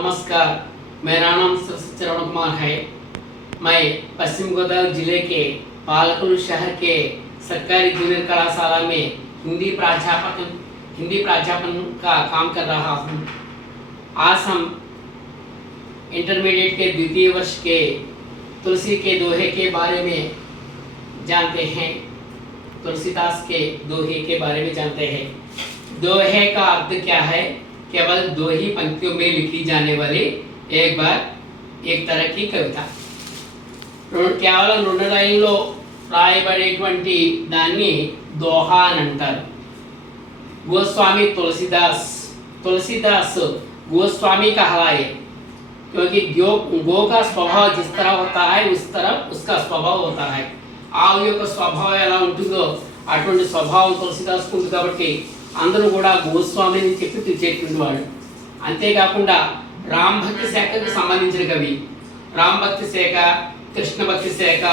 नमस्कार। मेरा नाम चरण कुमार है। मैं पश्चिम गोदावरी ज़िले के पालकुल शहर के सरकारी जूनियर कलाशाला में हिंदी प्राध्यापक, हिंदी प्राध्यापन का काम कर रहा हूँ। आज हम इंटरमीडिएट के द्वितीय वर्ष के तुलसी के दोहे के बारे में जानते हैं। तुलसीदास के दोहे के बारे में जानते हैं। दोहे का अर्थ क्या है? केवल दो ही पंक्तियों में लिखी जाने वाली एक बार एक तरह की కవిత రెండు- కేవలం రెండు లైన్లో రాయబడేటువంటి దాన్ని దోహా అని అంటారు गोस्वामी तुलसीदास तुलसीदास गोस्वामी कहलाए क्योंकि गो गो का स्वभाव जिस तरह होता है उस तरह उसका स्वभाव होता है ఆవు యొక్క స్వభావం ఎలా ఉంటుందో అటువంటి స్వభావం తులసిదాస్కు ఉంది కాబట్టి అందరూ కూడా గోస్వామిని చెప్పి పిలిచేటువంటి వాడు అంతేకాకుండా రామ్ భక్తి శాఖకు సంబంధించిన కవి. రామ్ భక్తి శాఖ కృష్ణ భక్తి శాఖ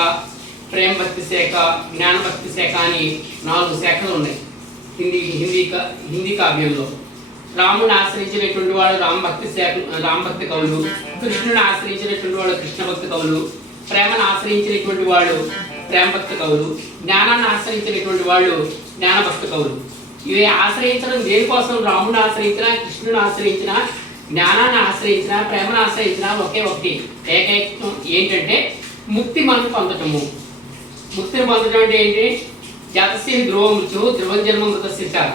ప్రేమ భక్తి శాఖ జ్ఞాన భక్తి శాఖ అని నాలుగు శాఖలు ఉన్నాయి. హిందీ హిందీ హిందీ కావ్యంలో. రాముని ఆశ్రయించినటువంటి వాడు రామ్ భక్తి శాఖ రామ భక్తి కవులు. కృష్ణుని ఆశ్రయించినటువంటి వాడు కృష్ణ భక్తి కవులు. ప్రేమను ఆశ్రయించినటువంటి వాడు ప్రేమ భక్తి కవులు. జ్ఞానాన్ని ఆశ్రయించినటువంటి వాళ్ళు జ్ఞానభక్తి కవులు. ఇవి ఆశ్రయించడం దేనికోసం? రాముని ఆశ్రయించినా కృష్ణుని ఆశ్రయించినా జ్ఞానాన్ని ఆశ్రయించినా ప్రేమను ఆశ్రయించినా ఒకే ఒకటి. ఏకైకం ఏంటంటే ముక్తి మనం పొందటము. ముక్తిని పొందడం అంటే ఏంటి? జాతస్య ధ్రువ మృత్యు ధ్రువం జన్మ మృత చ.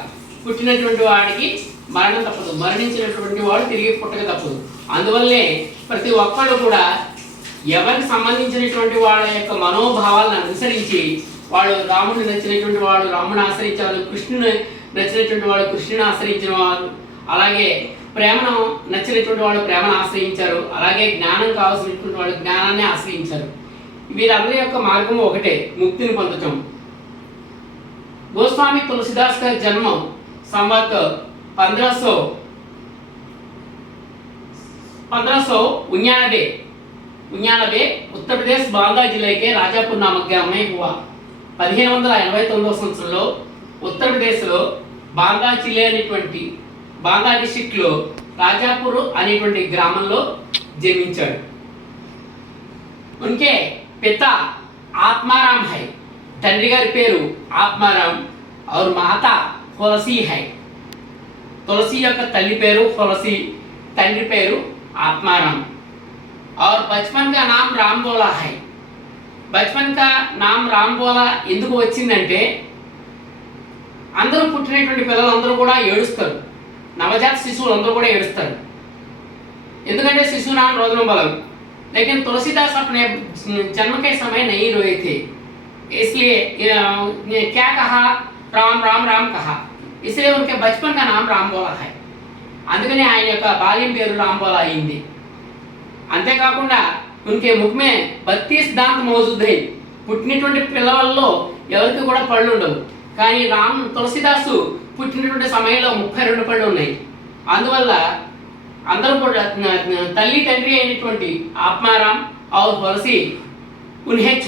పుట్టినటువంటి వాడికి మరణం తప్పదు. మరణించినటువంటి వాడు తిరిగి పుట్టక తప్పదు. అందువల్లే ప్రతి ఒక్కళ్ళు కూడా ఎవరికి సంబంధించినటువంటి వాళ్ళ యొక్క మనోభావాలను అనుసరించి వాళ్ళు రాముడిని నచ్చినటువంటి వాళ్ళు రాముని ఆశ్రయించారు కృష్ణుని నచ్చినటువంటి వాడు కృష్ణుని ఆశ్రయించిన వారు అలాగే ప్రేమను నచ్చినటువంటి వాడు ప్రేమను ఆశ్రయించారు అలాగే జ్ఞానం కావాల్సినటువంటి వాడు జ్ఞానాన్ని ఆశ్రయించారు వీరందరి యొక్క మార్గం ఒకటే ముక్తిని పొందటం गोस्वामी तुलसीदास का जन्म संवत पंद्रह सौ पंद्रह सौ उन्यानबे उन्यानबे उत्तर प्रदेश बांदा जिले के राजापुर नामक गांव में हुआ పదిహేను వందల ఎనభై తొమ్మిదవ సంవత్సరంలో ఉత్తరప్రదేశ్లో బాందా జిల్లా అనేటువంటి బాందా డిస్టిక్లో రాజాపూర్ అనేటువంటి గ్రామంలో జన్మించాడు उनके पिता आत्माराम है తండ్రి గారి పేరు ఆత్మారాం और మాతా తులసి है తులసి యొక్క తల్లి పేరు తులసి తండ్రి పేరు ఆత్మారాం और बचपन का नाम राम बोला है బచ్పన్ కా నామ్ రామ్ బోలా ఎందుకు వచ్చిందంటే అందరూ పుట్టినటువంటి పిల్లలందరూ కూడా ఏడుస్తారు నవజాత శిశువులు అందరూ కూడా ఏడుస్తారు ఎందుకంటే शिशु नाम रोदन बलम लेकिन तुलसीदास अपने जन्म के समय नहीं रोए थे इसलिए ये, ये क्या कहा राम राम राम कहा इसलिए उनके बचपन का नाम राम बोला है అందుకని ఆయన యొక్క బాల్యం పేరు రాంబోలా అయింది అంతేకాకుండా ఉనికి ముఖమే బత్తీస్ దాంత్ మౌజూద్ హై పుట్టినటువంటి పిల్లలలో ఎవరికి కూడా పళ్ళు ఉండవు కానీ రామ్ తులసిదాసు పుట్టినటువంటి సమయంలో ముప్పై రెండు పళ్ళు ఉన్నాయి. అందువల్ల అందరూ కూడా తల్లి తండ్రి అయినటువంటి ఆత్మారాం ఆవు తులసి ఉన్హే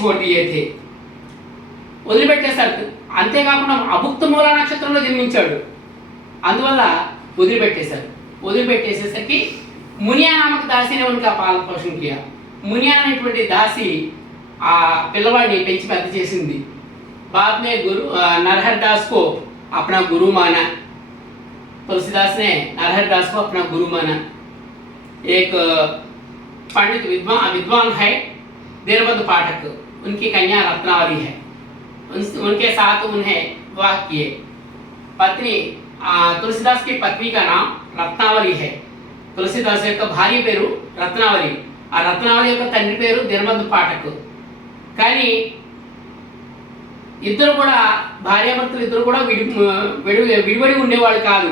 వదిలిపెట్టేశారు. అంతేకాకుండా అభుక్త మూల నక్షత్రంలో జన్మించాడు. అందువల్ల వదిలిపెట్టేశారు. వదిలిపెట్టేసేసరికి మునియా నామక దాసిని ఉనికి ఆ పాలన పోషణ మునియా అనేటువంటి దాసి ఆ పిల్లవాడిని పెంచి పెద్ద చేసింది. बाद में गुरु अ, नरहर दास को अपना गुरु माना तुलसीदास ने नरहर दास को अपना गुरु माना एक अ, पंडित विद्वान विद्वान है देरबद्ध पाठक उनकी कन्या रत्नावली है उन- उनके साथ उन्हें विवाह किए पत्नी आ, तुलसीदास की पत्नी का नाम रत्नावली है తులసిదాస్ యొక్క భార్య పేరు రత్నావళి ఆ రత్నావళి యొక్క తండ్రి పేరు దినబంధు పాఠక్ కానీ ఇద్దరు కూడా భార్యాభర్తలు ఇద్దరు కూడా విడి విడి విడిబడి ఉండేవాళ్ళు కాదు.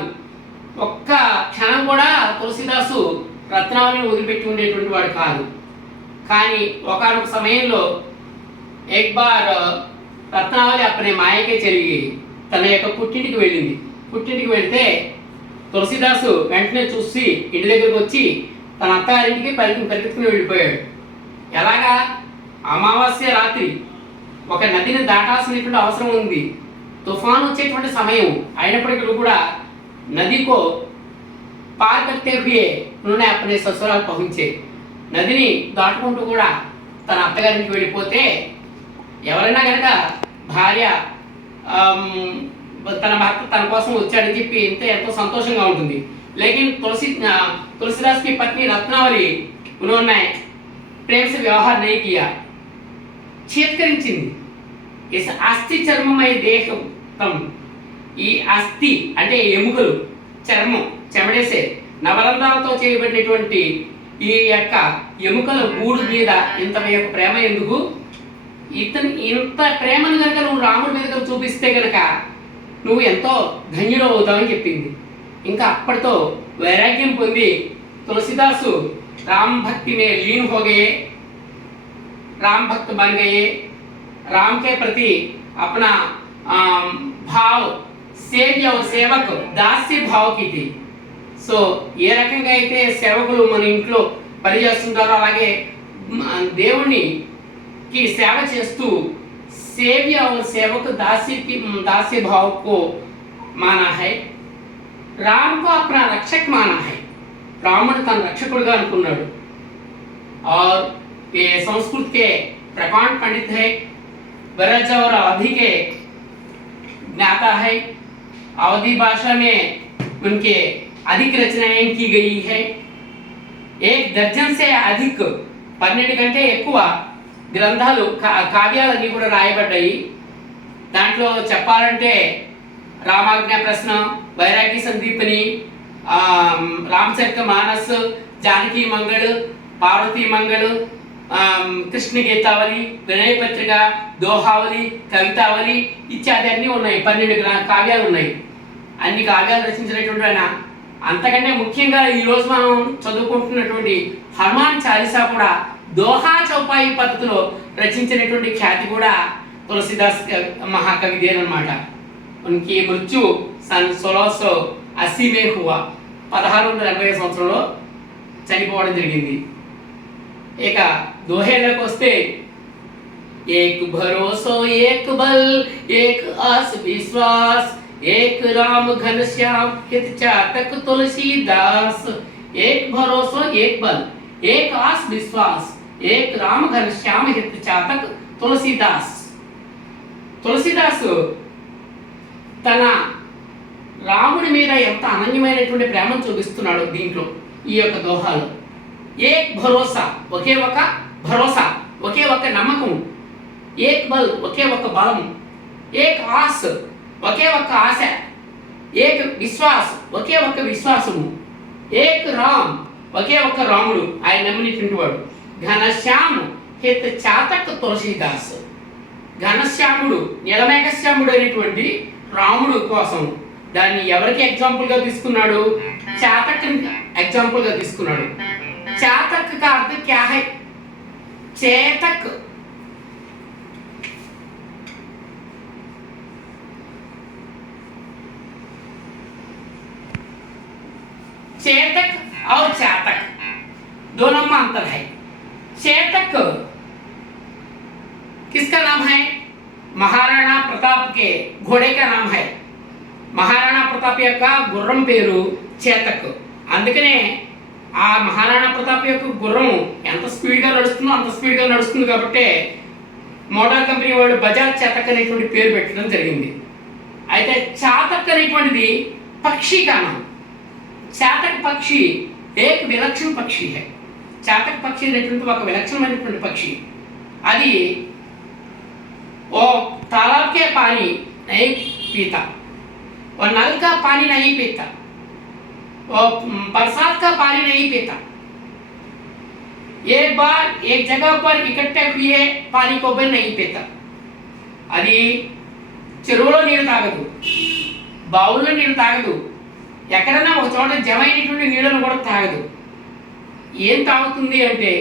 ఒక్క క్షణం కూడా తులసిదాసు రత్నావళిని వదిలిపెట్టి ఉండేటువంటి వాడు కాదు. కానీ ఒకనొక సమయంలో ఎక్బార్ రత్నావళి అప్పనే మాయకే చెరిగి తన యొక్క పుట్టింటికి వెళ్ళింది. పుట్టింటికి వెళితే తులసిదాసు వెంటనే చూసి ఇంటి దగ్గరకు వచ్చి తన అత్తారింటికి పరిగెత్తుకుని వెళ్ళిపోయాడు. ఎలాగా? అమావాస్య రాత్రి ఒక నదిని దాటాల్సినటువంటి అవసరం ఉంది. తుఫాన్ వచ్చేటువంటి సమయం. అయినప్పటికీ కూడా నదికో పార్ నూనె అప్పనే उन्होंने పహించే. నదిని దాటుకుంటూ కూడా తన అత్తగారికి వెళ్ళిపోతే ఎవరైనా కనుక భార్య తన భర్త తన కోసం వచ్చాడని చెప్పి ఎంత ఎంతో సంతోషంగా ఉంటుంది. లేకిన్ తులసి తులసిదాస్కి పత్ని రత్నావళి ఉన్నాయి ప్రేమ వ్యవహార నైకియా ఛేత్కరించింది అస్థి చర్మమయ దేహం తమ్ ఈ అస్థి అంటే ఎముకలు చర్మం చెమడేసే నవరంధ్రాలతో చేయబడినటువంటి ఈ యొక్క ఎముకల గూడు మీద ఇంత యొక్క ప్రేమ ఎందుకు? ఇతను ఇంత ప్రేమను కనుక నువ్వు రాముడి మీద చూపిస్తే కనుక నువ్వు ఎంతో ధన్యుడు అవుతావని చెప్పింది. ఇంకా అప్పటితో వైరాగ్యం పొంది తులసిదాసు రామ్ భక్తి మే లీన్ హోగయే राम भक्त बन गए राम के प्रति अपना अम, भाव సేవ్య और సేవక్ దాస్య భావ की थी సో ఏ రకంగా అయితే సేవకులు మన ఇంట్లో పనిచేస్తుంటారో అలాగే మ- దేవుణ్ణి కి సేవ చేస్తూ సేవ్య और సేవకు దాస్య की दास्य भाव को माना है राम को अपना रक्षक माना है రాముడు తన రక్షకుడుగా అనుకున్నాడు और ये संस्कृत के प्रकांड पंडित है ब्रज और अवधि के ज्ञाता है अवधि भाषा में उनके अधिक रचनाएं की गई है एक दर्जन से अधिक పన్నెండు కంటే ఎక్కువ గ్రంథాలు కా- కావ్యాలన్నీ కూడా రాయబడ్డాయి దాంట్లో చెప్పాలంటే రామాజ్ఞ ప్రశ్న వైరాగ్య సందీపని ఆ, రామచరిత మానస్ జానకి మంగళ్ పార్వతీ మంగళ్ ఆ, కృష్ణ గీతావళి వినయ పత్రిక దోహావళి కవితావళి ఇత్యాది అన్నీ ఉన్నాయి. పన్నెండు కావ్యాలు ఉన్నాయి. అన్ని కావ్యాలు రచించినటువంటి ఆయన. అంతకంటే ముఖ్యంగా ఈరోజు మనం చదువుకుంటున్నటువంటి హనుమాన్ చాలీసా కూడా దోహా చౌపాయి పద్ధతిలో రచించినటువంటి ఖ్యాతి కూడా తులసిదాస్ క- మహాకవిదేనమాట ఉనికి మృత్యు సన్ సొలోసో అసీమే హువా. పదహారు వందల ఎనభై సంవత్సరంలో చనిపోవడం జరిగింది. ఇక దోహేళ్ళకి వస్తే एक भरोसो एक बल एक आस विश्वास एक राम घनश्याम हित चातक तुलसीदास एक भरोसो एक बल एक आस विश्वास एक राम घनश्याम हित चातक तुलसीदास తులసిదాసు తన రాముడి మీద ఎంత అనన్యమైనటువంటి ప్రేమను చూపిస్తున్నాడు దీంట్లో ఈ యొక్క దోహాలు ఏక్ భరోసా ఒకే ఒక భరోసా ఒకే ఒక నమ్మకం ఏక్ బల్ ఒకే ఒక బలం ఏక్ ఆస్ ఒకే ఒక ఆశ ఏక్ విశ్వాస్ ఒకే ఒక విశ్వాసము ఏక్ రామ్ ఒకే ఒక రాముడు ఆయన నమ్మినటువంటి వాడు ఘనశ్యామ్ హిత్ చాతక్ తులసీదాస్. ఘనశ్యాముడు నిలమేఘశ్యాముడు అనేటువంటి రాముడు కోసం దాన్ని ఎవరికి ఎగ్జాంపుల్గా తీసుకున్నాడు? Hmm. చాతక్ ఎగ్జాంపుల్గా తీసుకున్నాడు. Hmm. చాతక్ కార్త్ క్యాహై क्या है चेतक चेतक और चातक दोनों में अंतर है चेतक किसका नाम है महाराणा प्रताप के घोड़े का नाम है మహారాణా ప్రతాప్ యొక్క గుర్రం పేరు చేతక్ అందుకనే ఆ మహారాణా ప్రతాప్ యొక్క గుర్రం ఎంత స్పీడ్గా నడుస్తుందో అంత స్పీడ్గా నడుస్తుంది కాబట్టి మోటార్ కంపెనీ వాళ్ళు బజాజ్ చేతక్ అనేటువంటి పేరు పెట్టడం జరిగింది అయితే చాతక్ అనేటువంటిది పక్షి కానం చాతక్ పక్షి ఏక విలక్షణ పక్షి హై చాతక్ పక్షి అనేటువంటి ఒక విలక్షణమైనటువంటి పక్షి అది ఓ तालाब के पानी नहीं पीता और नल का पानी नहीं पीता और बरसात का पानी नहीं पीता एक बार एक जगह पर इकट्ठे हुए पानी को भी नहीं पीता అది చెరువులో నీళ్ళు తాగదు బావుల్లో నీళ్ళు తాగదు ఎక్కడైనా ఒక చోట జమైనటువంటి నీళ్ళను కూడా తాగదు ఏం తాగుతుంది అంటే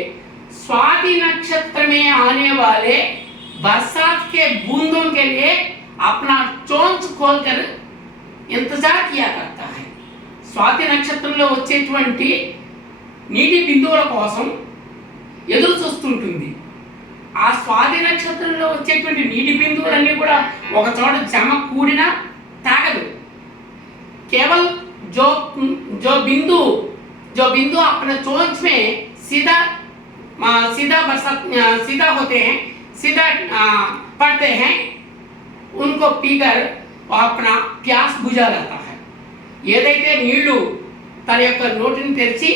स्वाति नक्षत्र में आने वाले बरसात के बूंदों के लिए अपना चोंच खोलकर इंतजार किया करता है స్వాతి నక్షత్రంలో వచ్చేటువంటి నీటి బిందువుల కోసం ఎదురు చూస్తుంటుంది ఆ స్వాతి నక్షత్రంలో వచ్చేటువంటి నీటి బిందువులన్నీ కూడా ఒక చోట జమ కూడినా తాగదు केवल जो जो बिंदु जो बिंदु अपने चोंच में सीधा आ, सीधा बरसात आ, सीधा होते हैं सीधा आ, पड़ते हैं उनको पीकर वो अपना प्यास बुझा रहता है ఏదైతే నీళ్ళు తన యొక్క నోటిని తెరిచి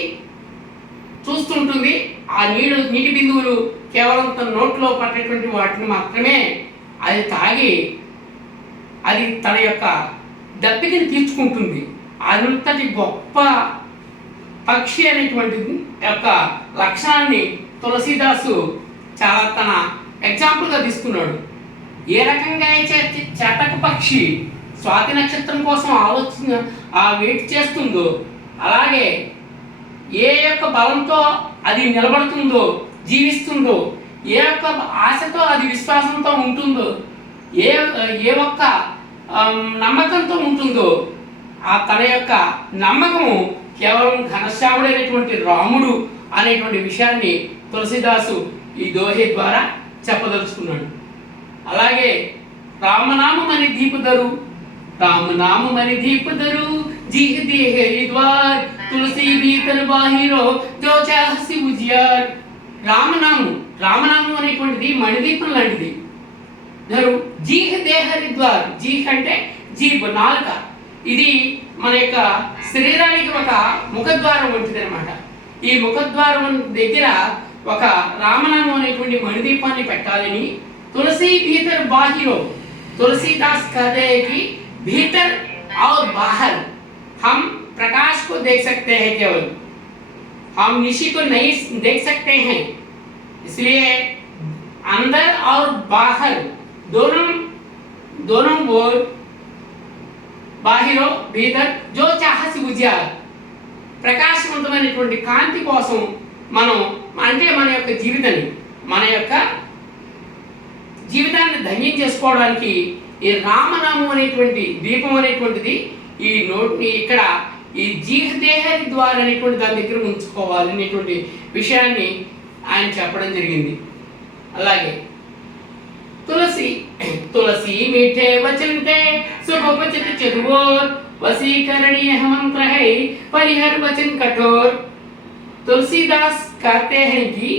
చూస్తుంటుంది ఆ నీళ్ళు నీటి బిందువులు కేవలం తన నోట్లో పట్టేటువంటి వాటిని మాత్రమే అది తాగి అది తన యొక్క దప్పికని తీర్చుకుంటుంది. అంతటి గొప్ప పక్షి అనేటువంటి యొక్క లక్షణాన్ని తులసీదాసు చాలా తన ఎగ్జాంపుల్గా తీసుకున్నాడు. ఏ రకంగా అయితే చేతక పక్షి స్వాతి నక్షత్రం కోసం ఆలోచన ఆ వెయిట్ చేస్తుందో అలాగే ఏ యొక్క బలంతో అది నిలబడుతుందో జీవిస్తుందో ఏ యొక్క ఆశతో అది విశ్వాసంతో ఉంటుందో ఏ ఏ ఒక్క నమ్మకంతో ఉంటుందో ఆ తన యొక్క నమ్మకము కేవలం ఘనశ్యాముడైనటువంటి రాముడు అనేటువంటి విషయాన్ని తులసిదాసు ఈ దోహి ద్వారా చెప్పదలుచుకున్నాడు. అలాగే రామనామం అని దీపుదరు రామనామం అని దీపుదరు జీహ దేహ హరిద్వార్ తులసి భీతర్ బాహిరో జో చాహసి ఉజియార్ రామనామం రామనామం అనేటువంటిది మణిదీపం లాంటిది ధరు జీహ దేహ హరిద్వార్ జీహ్ అంటే జీబ్ నాలుక ఇది మన యొక్క శరీరానికి ఒక ముఖద్వారం వంటిది అనమాట ఈ ముఖద్వారం దగ్గర ఒక రామనామం అనేటువంటి మణిదీపాన్ని పెట్టాలని तुलसी भीतर बाहिरो तुलसीदास कहते हैं कि भीतर और बाहर हम प्रकाश को देख सकते हैं केवल हम निशी को नहीं देख सकते हैं इसलिए अंदर और बाहर दोनों दोनों ओर బాహిరో భీతర్ జో చాహసి ఉజ్యార్ ప్రకాశవంతమైనటువంటి కాంతి కోసం మనం అంటే మన యొక్క జీవితాన్ని మన యొక్క జీవితాన్ని ధన్యం చేసుకోవడానికి ఈ రామనామం అనేటువంటి దీపం అనేటువంటిది ఈ నోటిని ఇక్కడ ఈ జీహదేహరి ద్వారా అనేటువంటి దాని దగ్గర ఉంచుకోవాలి అనేటువంటి విషయాన్ని ఆయన చెప్పడం జరిగింది అలాగే तुलसी तुलसी मीठे वचन ते सुखोपचित चतुर वसीकरणीय मंत्र है परिहर वचन कठोर तुलसीदास कहते हैं कि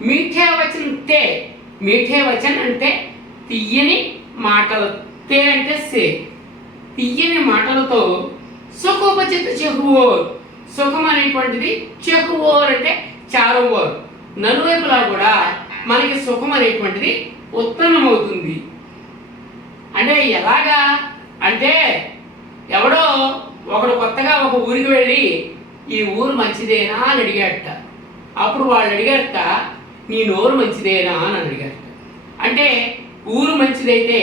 मीठे वचन ते मीठे वचन అంటే తీయని మాటలు తే అంటే సే. తీయని మాటలతో సుఖోపచిత చెహువోర్. సుఖం అనేటువంటిది చెహువోర్ అంటే చారువోర్. నలువైపులా కూడా మనకి సుఖం అనేటువంటిది ఉత్పన్నమవుతుంది. అంటే ఎలాగా? అంటే ఎవడో ఒకడు కొత్తగా ఒక ఊరికి వెళ్ళి ఈ ఊరు మంచిదేనా? అని అడిగాడట. అప్పుడు వాళ్ళు అడిగారట నీ నోరు మంచిదేనా? అని అడిగారట. అంటే ఊరు మంచిదైతే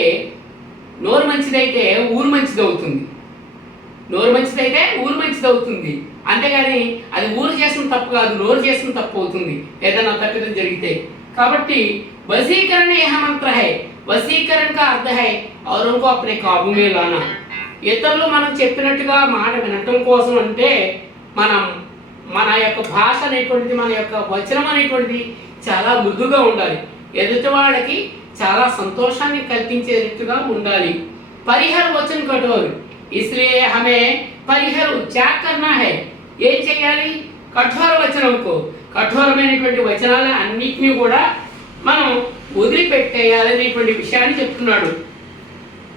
నోరు మంచిదైతే ఊరు మంచిది అవుతుంది నోరు మంచిదైతే ఊరు మంచిది అవుతుంది అంతేగాని అది ఊరు చేసిన తప్పు కాదు నోరు చేసిన తప్పు అవుతుంది ఏదైనా తప్పిదం జరిగితే కాబట్టి वसीकरण यह मंत्र है वसीकरण का अर्थ है औरों को अपने काबू में लाना ఇతరులు మనం చెప్పినట్టుగా మాట వినటం కోసం అంటే మనం మన యొక్క భాష అనేటువంటిది మన యొక్క వచనం అనేటువంటిది చాలా మృదుగా ఉండాలి ఎదుటి వాళ్ళకి చాలా సంతోషాన్ని కల్పించేటట్టుగా ఉండాలి పరిహర్ వచన కఠోర్ इसलिए हमें పరిహర్ क्या करना है ఏం చేయాలి కఠోర వచనంకు కఠోరమైనటువంటి వచనాలు అన్నిటినీ కూడా మనం వదిలిపెట్టేయాలనేటువంటి విషయాన్ని చెప్తున్నాడు